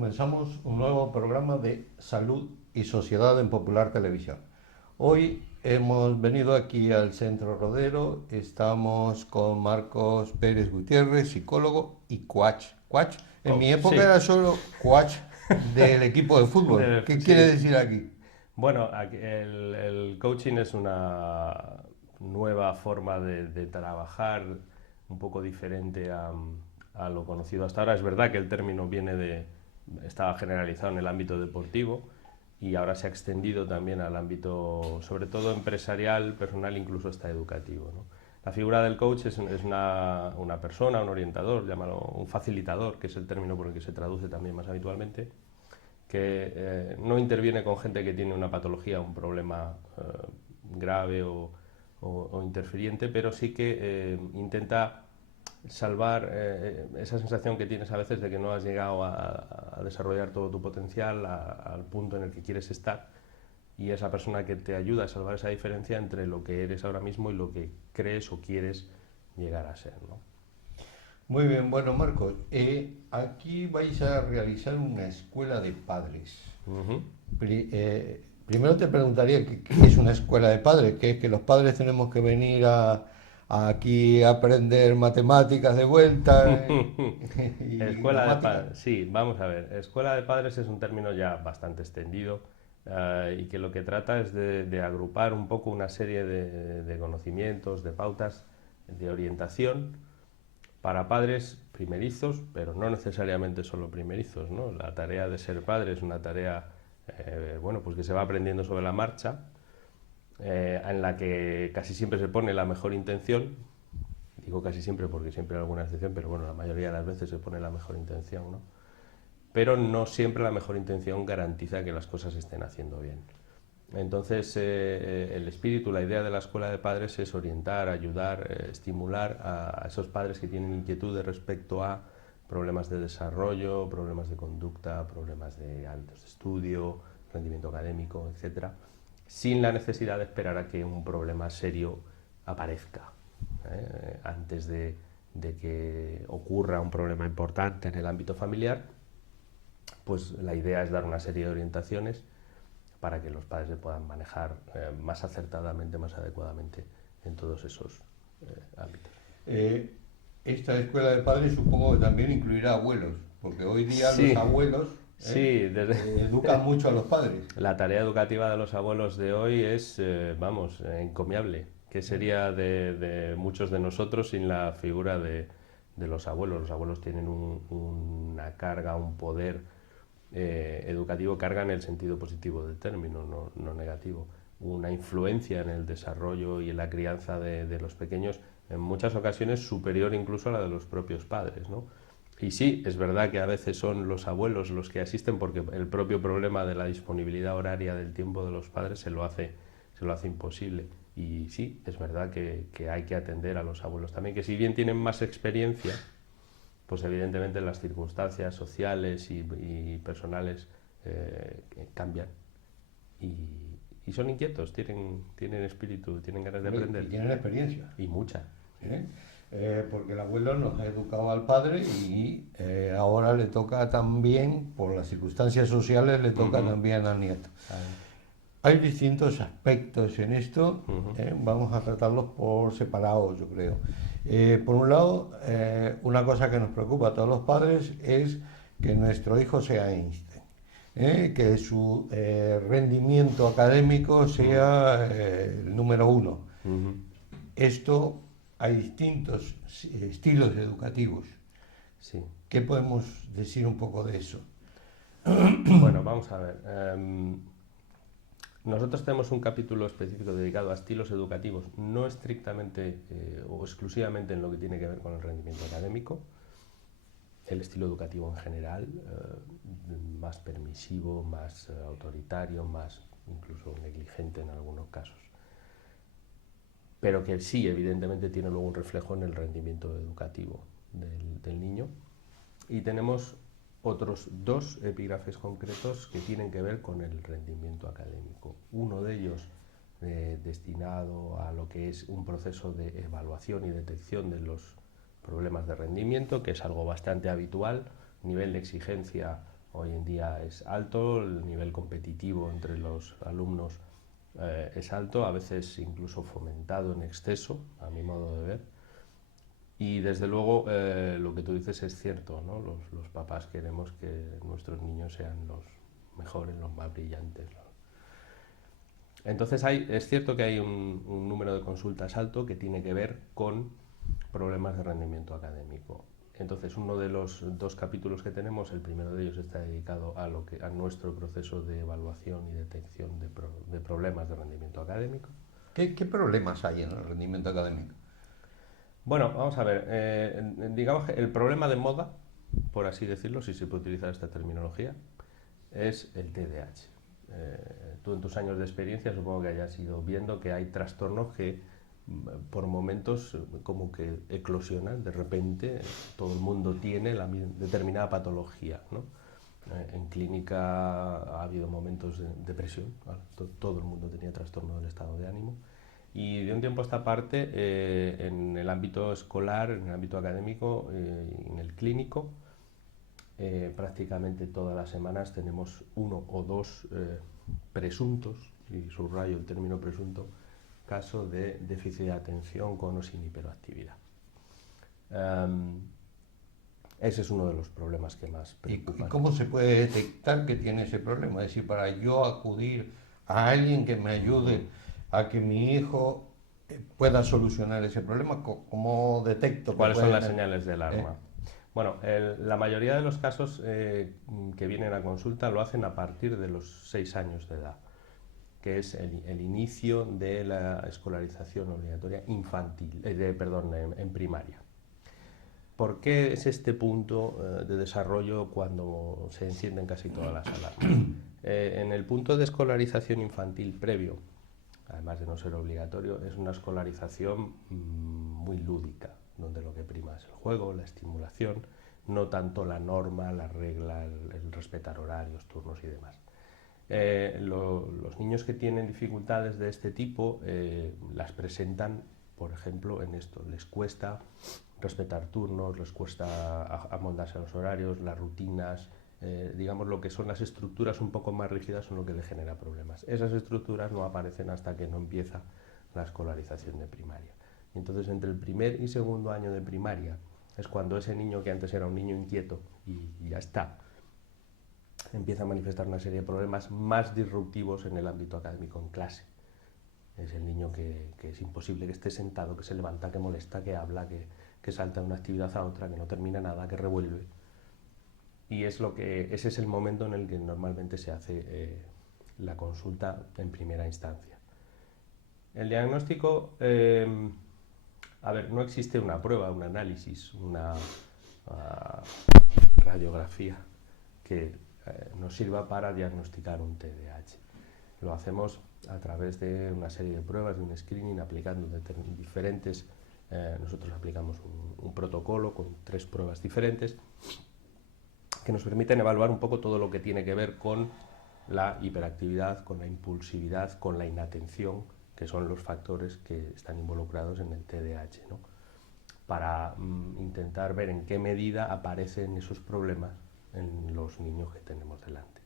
comenzamos un nuevo programa de Salud y Sociedad en Popular Televisión. Hoy hemos venido aquí al Centro Rodero, estamos con Marcos Pérez Gutiérrez, psicólogo, y coach. Coach, en mi época Sí, era solo coach del equipo de fútbol. ¿Qué quiere sí. decir aquí? Bueno, el coaching es una nueva forma de trabajar un poco diferente a lo conocido hasta ahora. Es verdad que el término estaba generalizado en el ámbito deportivo y ahora se ha extendido también al ámbito, sobre todo empresarial, personal, incluso hasta educativo, ¿no? La figura del coach es una persona, un orientador, llámalo un facilitador, que es el término por el que se traduce también más habitualmente, que no interviene con gente que tiene una patología, un problema grave o interfiriente, pero sí que intenta salvar esa sensación que tienes a veces de que no has llegado a desarrollar todo tu potencial al punto en el que quieres estar, y es la persona que te ayuda a salvar esa diferencia entre lo que eres ahora mismo y lo que crees o quieres llegar a ser, ¿no? Muy bien, bueno Marcos, aquí vais a realizar una escuela de padres. Ujú. Primero te preguntaría qué es una escuela de padres, que es que los padres tenemos que venir aquí a aprender matemáticas de vuelta y Escuela de gramática. padres, sí, vamos a ver. Escuela de padres es un término ya bastante extendido, y que lo que trata es de agrupar un poco una serie de conocimientos, de pautas, de orientación para padres primerizos, pero no necesariamente solo primerizos, ¿no? La tarea de ser padre es una tarea, bueno, pues que se va aprendiendo sobre la marcha, en la que casi siempre se pone la mejor intención. Digo casi siempre porque siempre hay alguna excepción, pero bueno, la mayoría de las veces se pone la mejor intención, ¿no? Pero no siempre la mejor intención garantiza que las cosas se estén haciendo bien. Entonces, el espíritu, la idea de la escuela de padres es orientar, ayudar, estimular a esos padres que tienen inquietudes respecto a problemas de desarrollo, problemas de conducta, problemas de hábitos de estudio, rendimiento académico, etcétera, sin la necesidad de esperar a que un problema serio aparezca, antes de que ocurra un problema importante en el ámbito familiar. Pues la idea es dar una serie de orientaciones para que los padres se puedan manejar más acertadamente, más adecuadamente en todos esos ámbitos. Eh, esta escuela de padres supongo que también incluirá abuelos, porque hoy día los Sí, abuelos sí, educan mucho a los padres. la tarea educativa de los abuelos de hoy es, vamos, encomiable. ¿Qué sería de muchos de nosotros sin la figura de los abuelos? Los abuelos tienen una carga, un poder educativo, carga en el sentido positivo del término, no negativo, una influencia en el desarrollo y en la crianza de los pequeños, en muchas ocasiones superior incluso a la de los propios padres, ¿no? Y sí, es verdad que a veces son los abuelos los que asisten, porque el propio problema de la disponibilidad horaria del tiempo de los padres se lo hace imposible. Y sí, es verdad que hay que atender a los abuelos también, que si bien tienen más experiencia, pues evidentemente las circunstancias sociales y personales cambian, y, y son inquietos, tienen espíritu, tienen ganas de Y aprender, tienen experiencia. y mucha. ¿Eh? Porque el abuelo nos ha educado al padre y ahora le toca también, por las circunstancias sociales, le toca Ujú. también al nieto. Ahí. Hay distintos aspectos en esto, Ujú. vamos a tratarlos por separado, yo creo. Por un lado, una cosa que nos preocupa a todos los padres es que nuestro hijo sea Einstein, que su rendimiento académico Ujú. sea el número uno. Ujú. Esto hay distintos estilos educativos. Sí. ¿Qué podemos decir un poco de eso? Bueno, vamos a ver. Nosotros tenemos un capítulo específico dedicado a estilos educativos, no estrictamente o exclusivamente en lo que tiene que ver con el rendimiento académico, el estilo educativo en general, más permisivo, más autoritario, más incluso negligente en algunos casos, pero que sí, evidentemente, tiene luego un reflejo en el rendimiento educativo del niño. Y tenemos otros dos epígrafes concretos que tienen que ver con el rendimiento académico. Uno de ellos destinado a lo que es un proceso de evaluación y detección de los problemas de rendimiento, que es algo bastante habitual, nivel de exigencia hoy en día es alto, el nivel competitivo entre los alumnos es alto, a veces incluso fomentado en exceso, a mi modo de ver. Y desde luego lo que tú dices es cierto, ¿no? Los papás queremos que nuestros niños sean los mejores, los más brillantes. Entonces es cierto que hay un número de consultas alto que tiene que ver con problemas de rendimiento académico. Entonces uno de los 2 capítulos que tenemos, el primero de ellos está dedicado a nuestro proceso de evaluación y detección de problemas de rendimiento académico. ¿Qué problemas hay en el rendimiento académico? Bueno, vamos a ver, digamos que el problema de moda, por así decirlo, si se puede utilizar esta terminología, es el TDAH. Tú en tus años de experiencia supongo que hayas ido viendo que hay trastornos que por momentos como que eclosionan, de repente todo el mundo tiene la determinada patología, ¿no? En clínica ha habido momentos de depresión, ¿vale? Todo el mundo tenía trastorno del estado de ánimo. Y de un tiempo a esta parte, en el ámbito escolar, en el ámbito académico, en el clínico, prácticamente todas las semanas tenemos 1 o 2 presuntos, y subrayo el término presunto, casos de déficit de atención con o sin hiperactividad. Ese es uno de los problemas que más preocupan. ¿Y cómo se puede detectar que tiene ese problema? Es decir, para yo acudir a alguien que me ayude a que mi hijo pueda solucionar ese problema, ¿cómo detecto? ¿Cuáles son las señales de alarma? Bueno, la mayoría de los casos que vienen a consulta lo hacen a partir de los 6 años de edad, que es el inicio de la escolarización obligatoria infantil, en primaria. ¿Por qué es este punto de desarrollo cuando se encienden casi todas las alarmas? En el punto de escolarización infantil previo, además de no ser obligatorio, es una escolarización muy lúdica, donde lo que prima es el juego, la estimulación, no tanto la norma, la regla, el respetar horarios, turnos y demás. Los niños que tienen dificultades de este tipo las presentan, por ejemplo, en esto. Les cuesta respetar turnos, les cuesta amoldarse a los horarios, las rutinas, digamos lo que son las estructuras un poco más rígidas son lo que le genera problemas. Esas estructuras no aparecen hasta que no empieza la escolarización de primaria. Y entonces entre el primer y segundo año de primaria es cuando ese niño que antes era un niño inquieto y ya está, empieza a manifestar una serie de problemas más disruptivos en el ámbito académico en clase. Es el niño que es imposible que esté sentado, que se levanta, que molesta, que habla, que salta de una actividad a otra, que no termina nada, que revuelve. Y ese es el momento en el que normalmente se hace la consulta en primera instancia. El diagnóstico, no existe una prueba, un análisis, una radiografía que nos sirva para diagnosticar un TDAH. Lo hacemos a través de una serie de pruebas, de un screening, aplicando diferentes, nosotros aplicamos un protocolo con 3 pruebas diferentes que nos permiten evaluar un poco todo lo que tiene que ver con la hiperactividad, con la impulsividad, con la inatención, que son los factores que están involucrados en el TDAH, ¿no? Para intentar ver en qué medida aparecen esos problemas en los niños que tenemos delante.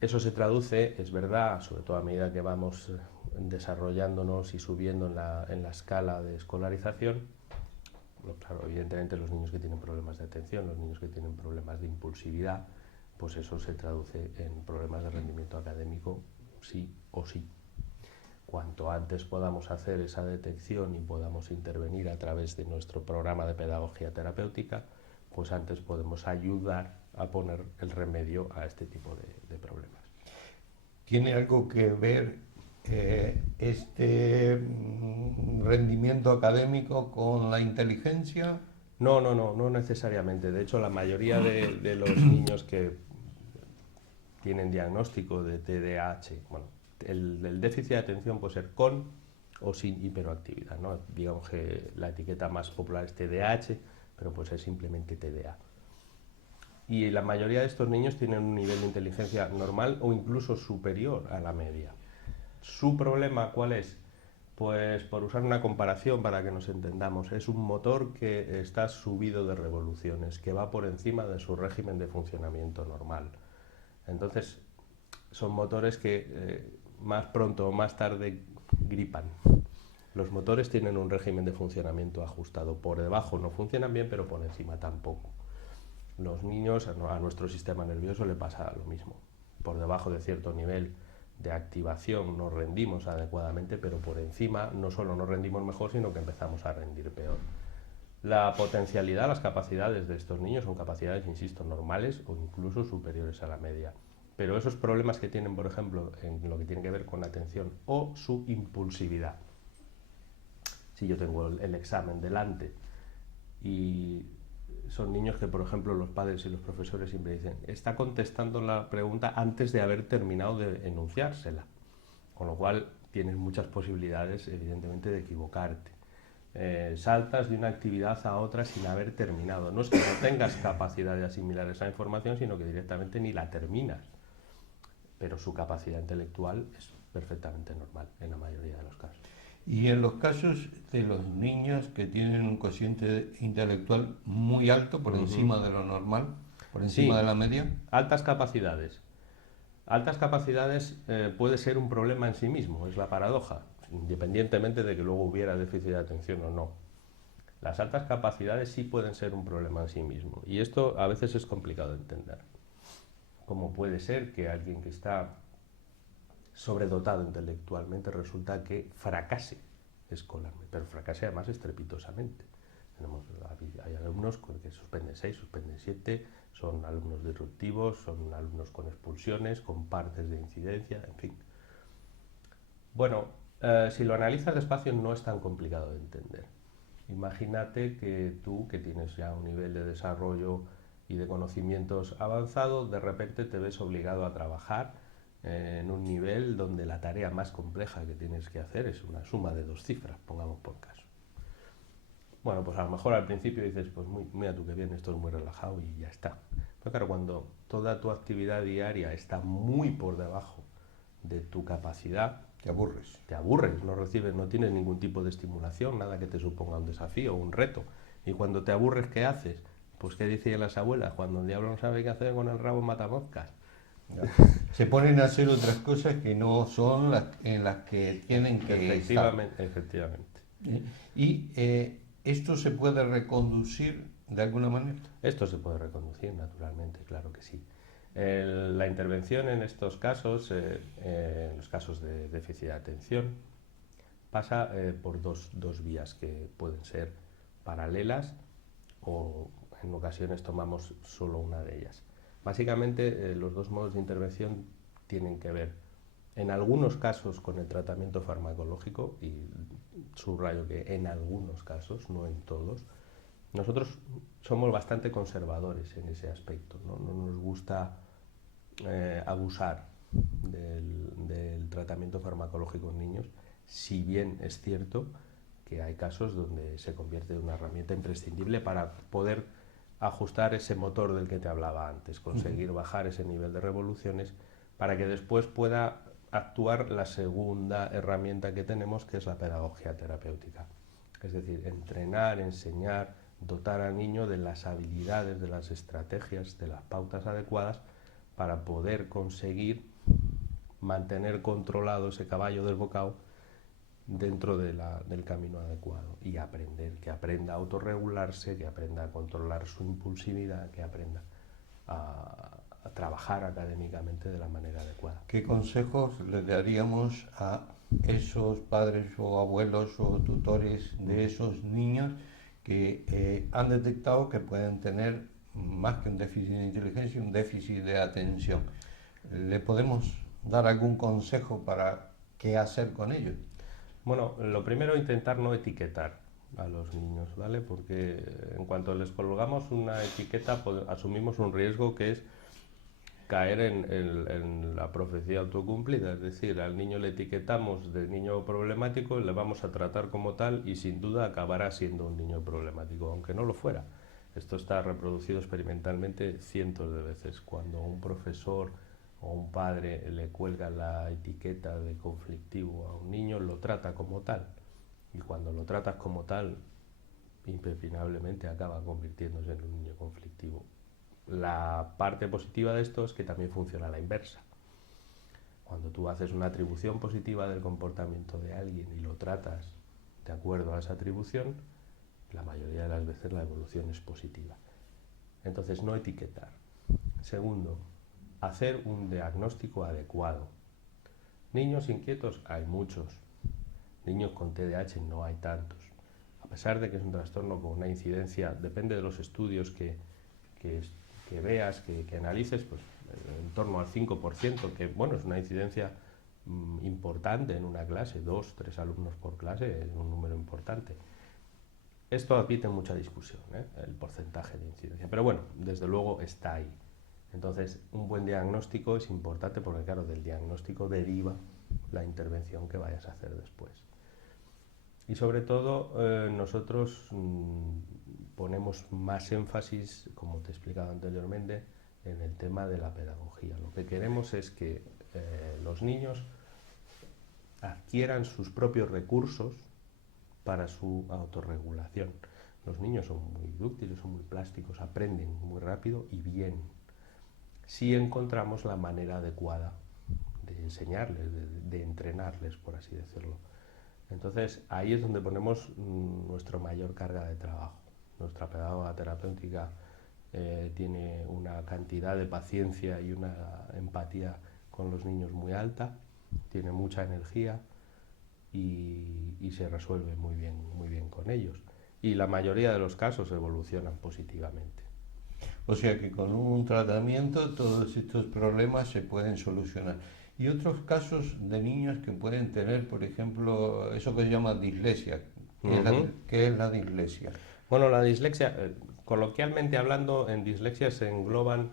Eso se traduce, es verdad, sobre todo a medida que vamos desarrollándonos y subiendo en la escala de escolarización. Claro, evidentemente los niños que tienen problemas de atención, los niños que tienen problemas de impulsividad, pues eso se traduce en problemas de rendimiento académico, sí o sí. Cuanto antes podamos hacer esa detección y podamos intervenir a través de nuestro programa de pedagogía terapéutica, pues antes podemos ayudar a poner el remedio a este tipo de problemas. ¿Tiene algo que ver este rendimiento académico con la inteligencia? No necesariamente. De hecho, la mayoría de los niños que tienen diagnóstico de TDAH, bueno, el déficit de atención puede ser con o sin hiperactividad, ¿no? Digamos que la etiqueta más popular es TDAH, pero puede ser simplemente TDA. Y la mayoría de estos niños tienen un nivel de inteligencia normal o incluso superior a la media. ¿Su problema cuál es? Pues por usar una comparación para que nos entendamos, es un motor que está subido de revoluciones, que va por encima de su régimen de funcionamiento normal. Entonces, son motores que más pronto o más tarde gripan. Los motores tienen un régimen de funcionamiento ajustado. Por debajo no funcionan bien, pero por encima tampoco. Los niños, a nuestro sistema nervioso le pasa lo mismo. Por debajo de cierto nivel de activación nos rendimos adecuadamente, pero por encima no solo nos rendimos mejor, sino que empezamos a rendir peor. La potencialidad, las capacidades de estos niños son capacidades, insisto, normales o incluso superiores a la media. Pero esos problemas que tienen, por ejemplo, en lo que tiene que ver con la atención o su impulsividad. Si yo tengo el examen delante y son niños que, por ejemplo, los padres y los profesores siempre dicen, está contestando la pregunta antes de haber terminado de enunciársela, con lo cual tienes muchas posibilidades, evidentemente, de equivocarte. Saltas de una actividad a otra sin haber terminado. No es que no tengas capacidad de asimilar esa información, sino que directamente ni la terminas. Pero su capacidad intelectual es perfectamente normal en la mayoría de los casos. Y en los casos de los niños que tienen un cociente intelectual muy alto, por encima de lo normal, por encima de la media. Altas capacidades. Altas capacidades puede ser un problema en sí mismo, es la paradoja, independientemente de que luego hubiera déficit de atención o no. Las altas capacidades sí pueden ser un problema en sí mismo, y esto a veces es complicado de entender. Como puede ser que alguien que está sobredotado intelectualmente resulta que fracase escolarmente, pero fracase además estrepitosamente. Hay alumnos que suspenden 6, suspenden 7, son alumnos disruptivos, son alumnos con expulsiones, con partes de incidencia, en fin. Bueno, si lo analizas despacio no es tan complicado de entender. Imagínate que tú, que tienes ya un nivel de desarrollo y de conocimientos avanzado, de repente te ves obligado a trabajar en un nivel donde la tarea más compleja que tienes que hacer es una suma de 2 cifras, pongamos por caso. Bueno, pues a lo mejor al principio dices, pues mira tú qué bien, esto es muy relajado y ya está. Pero claro, cuando toda tu actividad diaria está muy por debajo de tu capacidad, te aburres, no recibes, no tienes ningún tipo de estimulación, nada que te suponga un desafío o un reto. Y cuando te aburres, ¿qué haces? Pues qué decían las abuelas, cuando el diablo no sabe qué hacer con el rabo mata moscas. Se ponen a hacer otras cosas que no son las en las que tienen que estar. Efectivamente. Y esto se puede reconducir de alguna manera. Esto se puede reconducir naturalmente, claro que sí. La intervención en estos casos, en los casos de déficit de atención, pasa por dos vías que pueden ser paralelas o en ocasiones tomamos solo una de ellas. Básicamente los dos modos de intervención tienen que ver en algunos casos con el tratamiento farmacológico, y subrayo que en algunos casos, no en todos. Nosotros somos bastante conservadores en ese aspecto, no nos gusta abusar del tratamiento farmacológico en niños, si bien es cierto que hay casos donde se convierte en una herramienta imprescindible para poder ajustar ese motor del que te hablaba antes, conseguir bajar ese nivel de revoluciones para que después pueda actuar la segunda herramienta que tenemos, que es la pedagogía terapéutica. Es decir, entrenar, enseñar, dotar al niño de las habilidades, de las estrategias, de las pautas adecuadas para poder conseguir mantener controlado ese caballo desbocado dentro del camino adecuado y aprender, que aprenda a autorregularse, que aprenda a controlar su impulsividad, que aprenda a trabajar académicamente de la manera adecuada. ¿Qué consejos le daríamos a esos padres o abuelos o tutores de esos niños que han detectado que pueden tener más que un déficit de inteligencia, un déficit de atención? ¿Le podemos dar algún consejo para qué hacer con ellos? Bueno, lo primero, intentar no etiquetar a los niños, ¿vale? Porque en cuanto les colgamos una etiqueta, pues, asumimos un riesgo que es caer en la profecía autocumplida, es decir, al niño le etiquetamos de niño problemático, le vamos a tratar como tal y sin duda acabará siendo un niño problemático, aunque no lo fuera. Esto está reproducido experimentalmente cientos de veces. Cuando un profesor o un padre le cuelga la etiqueta de conflictivo a un niño, lo trata como tal. Y cuando lo tratas como tal, impepinablemente acaba convirtiéndose en un niño conflictivo. La parte positiva de esto es que también funciona a la inversa. Cuando tú haces una atribución positiva del comportamiento de alguien y lo tratas de acuerdo a esa atribución, la mayoría de las veces la evolución es positiva. Entonces, no etiquetar. Segundo, hacer un diagnóstico adecuado. Niños inquietos hay muchos. Niños con TDAH no hay tantos. A pesar de que es un trastorno con una incidencia, depende de los estudios que, que veas, que analices, pues en torno al 5%, que bueno, es una incidencia importante en una clase, 2, 3 alumnos por clase, es un número importante. Esto admite mucha discusión, el porcentaje de incidencia, pero bueno, desde luego está ahí. Entonces, un buen diagnóstico es importante porque, claro, del diagnóstico deriva la intervención que vayas a hacer después. Y sobre todo, nosotros ponemos más énfasis, como te he explicado anteriormente, en el tema de la pedagogía. Lo que queremos es que los niños adquieran sus propios recursos para su autorregulación. Los niños son muy dúctiles, son muy plásticos, aprenden muy rápido y bien, si encontramos la manera adecuada de enseñarles, de entrenarles, por así decirlo. Entonces, ahí es donde ponemos nuestra mayor carga de trabajo. Nuestra pedagoga terapéutica tiene una cantidad de paciencia y una empatía con los niños muy alta, tiene mucha energía y se resuelve muy bien con ellos. Y la mayoría de los casos evolucionan positivamente. O sea que con un tratamiento todos estos problemas se pueden solucionar. Y otros casos de niños que pueden tener, por ejemplo, eso que se llama dislexia. ¿Qué es la dislexia? Bueno, la dislexia, coloquialmente hablando, en dislexia se engloban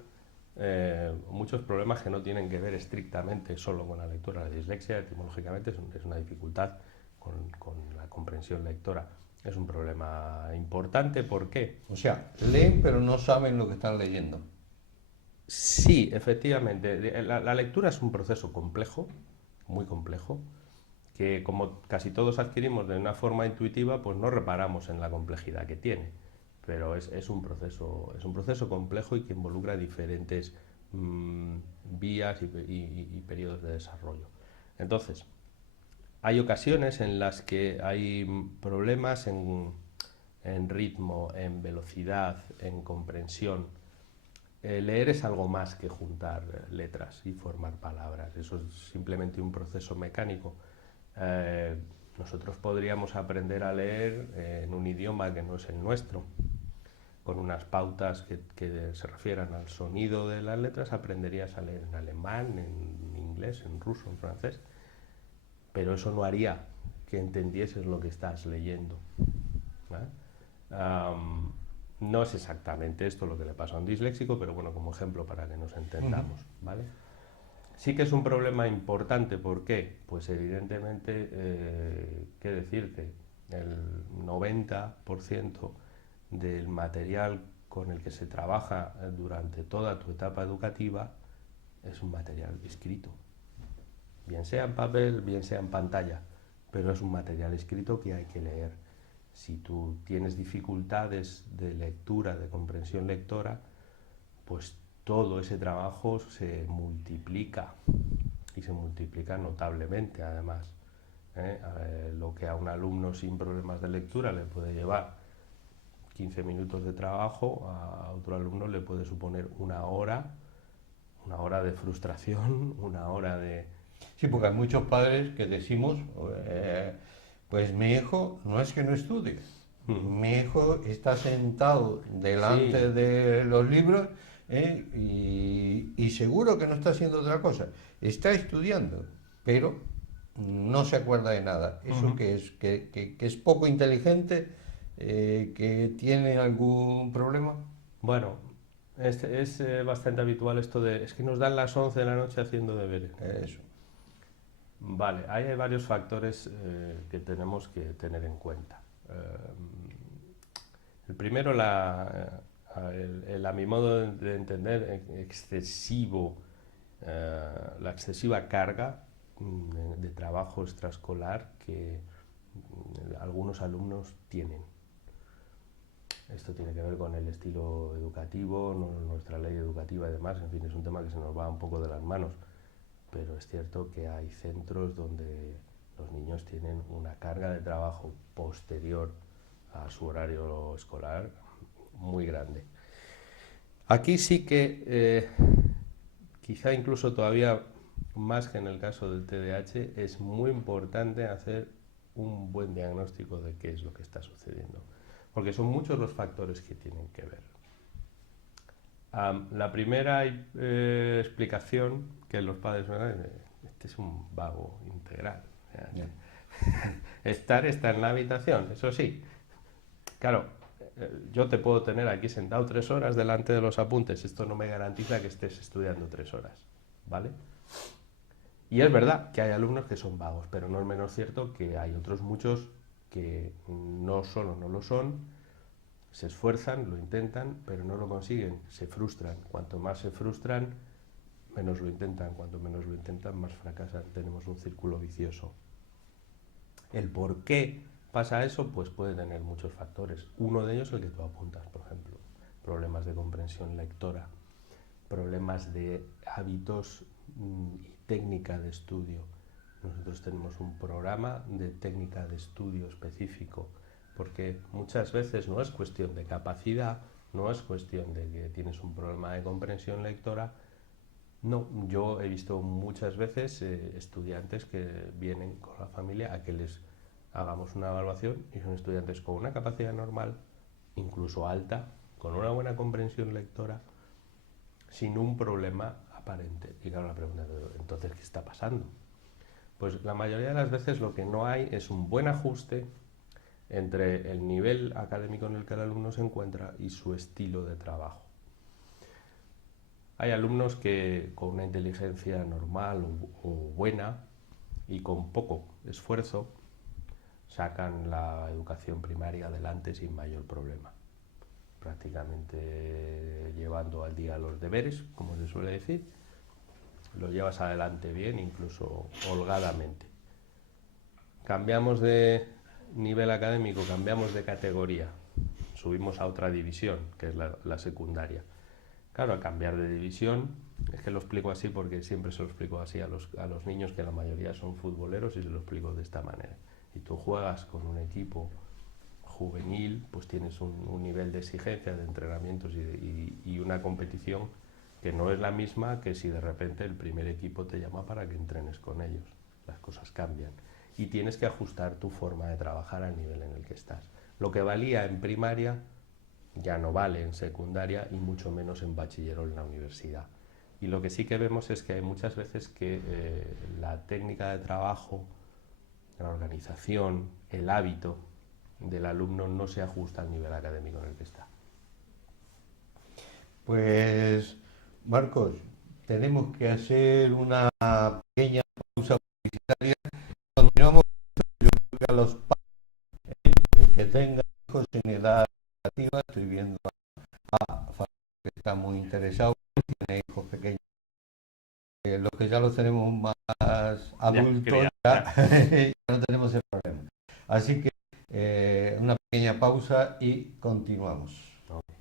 muchos problemas que no tienen que ver estrictamente solo con la lectura. La dislexia, etimológicamente, es una dificultad con la comprensión lectora. Es un problema importante, ¿por qué? O sea, leen pero no saben lo que están leyendo. Sí, efectivamente. La lectura es un proceso complejo, muy complejo, que como casi todos adquirimos de una forma intuitiva, pues no reparamos en la complejidad que tiene. Pero es un proceso complejo y que involucra diferentes vías y periodos de desarrollo. Entonces, hay ocasiones en las que hay problemas en ritmo, en velocidad, en comprensión. Leer es algo más que juntar letras y formar palabras. Eso es simplemente un proceso mecánico. Nosotros podríamos aprender a leer en un idioma que no es el nuestro, con unas pautas que se refieran al sonido de las letras. Aprenderías a leer en alemán, en inglés, en ruso, en francés, pero eso no haría que entendieses lo que estás leyendo, ¿vale? No es exactamente esto lo que le pasa a un disléxico, pero bueno, como ejemplo para que nos entendamos, ¿vale? Sí que es un problema importante, ¿por qué? Pues evidentemente, ¿qué decirte? El 90% del material con el que se trabaja durante toda tu etapa educativa es un material escrito, bien sea en papel, bien sea en pantalla, pero es un material escrito que hay que leer. Si tú tienes dificultades de lectura, de comprensión lectora, pues todo ese trabajo se multiplica y se multiplica notablemente además. Lo que a un alumno sin problemas de lectura le puede llevar 15 minutos de trabajo, a otro alumno le puede suponer una hora de frustración, una hora de... Sí, porque hay muchos padres que decimos, pues mi hijo no es que no estudie, mi hijo está sentado delante Sí, de los libros y seguro que no está haciendo otra cosa, está estudiando, pero no se acuerda de nada. ¿Eso que es? ¿Que es poco inteligente? ¿Que tiene algún problema? bueno, es bastante habitual esto de, es que nos dan las 11 de la noche haciendo deberes. Eso. Vale, hay varios factores que tenemos que tener en cuenta. El primero, a mi modo de entender, excesivo la excesiva carga de trabajo extraescolar que algunos alumnos tienen. Esto tiene que ver con el estilo educativo, nuestra ley educativa y demás, en fin, es un tema que se nos va un poco de las manos, pero es cierto que hay centros donde los niños tienen una carga de trabajo posterior a su horario escolar muy grande. Aquí sí que, quizá incluso todavía más que en el caso del TDAH, es muy importante hacer un buen diagnóstico de qué es lo que está sucediendo, porque son muchos los factores que tienen que ver. La primera explicación que los padres me dan, este es un vago integral. Yeah. Está en la habitación, eso sí. Claro, yo te puedo tener aquí sentado 3 horas delante de los apuntes, esto no me garantiza que estés estudiando 3 horas, ¿vale? Y es verdad que hay alumnos que son vagos, pero no es menos cierto que hay otros muchos que no solo no lo son, se esfuerzan, lo intentan, pero no lo consiguen, se frustran. Cuanto más se frustran, menos lo intentan. Cuanto menos lo intentan, más fracasan. Tenemos un círculo vicioso. El por qué pasa eso, pues puede tener muchos factores. Uno de ellos es el que tú apuntas, por ejemplo. Problemas de comprensión lectora, problemas de hábitos y técnica de estudio. Nosotros tenemos un programa de técnica de estudio específico, porque muchas veces no es cuestión de capacidad, no es cuestión de que tienes un problema de comprensión lectora. No, yo he visto muchas veces estudiantes que vienen con la familia a que les hagamos una evaluación y son estudiantes con una capacidad normal, incluso alta, con una buena comprensión lectora, sin un problema aparente. Y claro, la pregunta es, entonces, ¿qué está pasando? Pues la mayoría de las veces lo que no hay es un buen ajuste entre el nivel académico en el que el alumno se encuentra y su estilo de trabajo. Hay alumnos que con una inteligencia normal o buena y con poco esfuerzo sacan la educación primaria adelante sin mayor problema, prácticamente llevando al día los deberes, como se suele decir, lo llevas adelante bien, incluso holgadamente. Cambiamos de nivel académico, cambiamos de categoría, subimos a otra división, que es la secundaria. Claro, al cambiar de división, es que lo explico así porque siempre se lo explico así a los niños, que la mayoría son futboleros, y se lo explico de esta manera. Y tú juegas con un equipo juvenil, pues tienes un nivel de exigencia, de entrenamientos y una competición que no es la misma que si de repente el primer equipo te llama para que entrenes con ellos. Las cosas cambian y tienes que ajustar tu forma de trabajar al nivel en el que estás. Lo que valía en primaria ya no vale en secundaria y mucho menos en bachiller o en la universidad. Y lo que sí que vemos es que hay muchas veces que la técnica de trabajo, la organización, el hábito del alumno no se ajusta al nivel académico en el que está. Pues, Marcos, tenemos que hacer una pequeña pausa publicitaria. Continuamos. Yo creo que a los padres que tengan hijos en edad educativa, estoy viendo a que está muy interesado, tiene hijos pequeños. Los que ya los tenemos más adultos, ya no tenemos el problema. Así que una pequeña pausa y continuamos. Okay.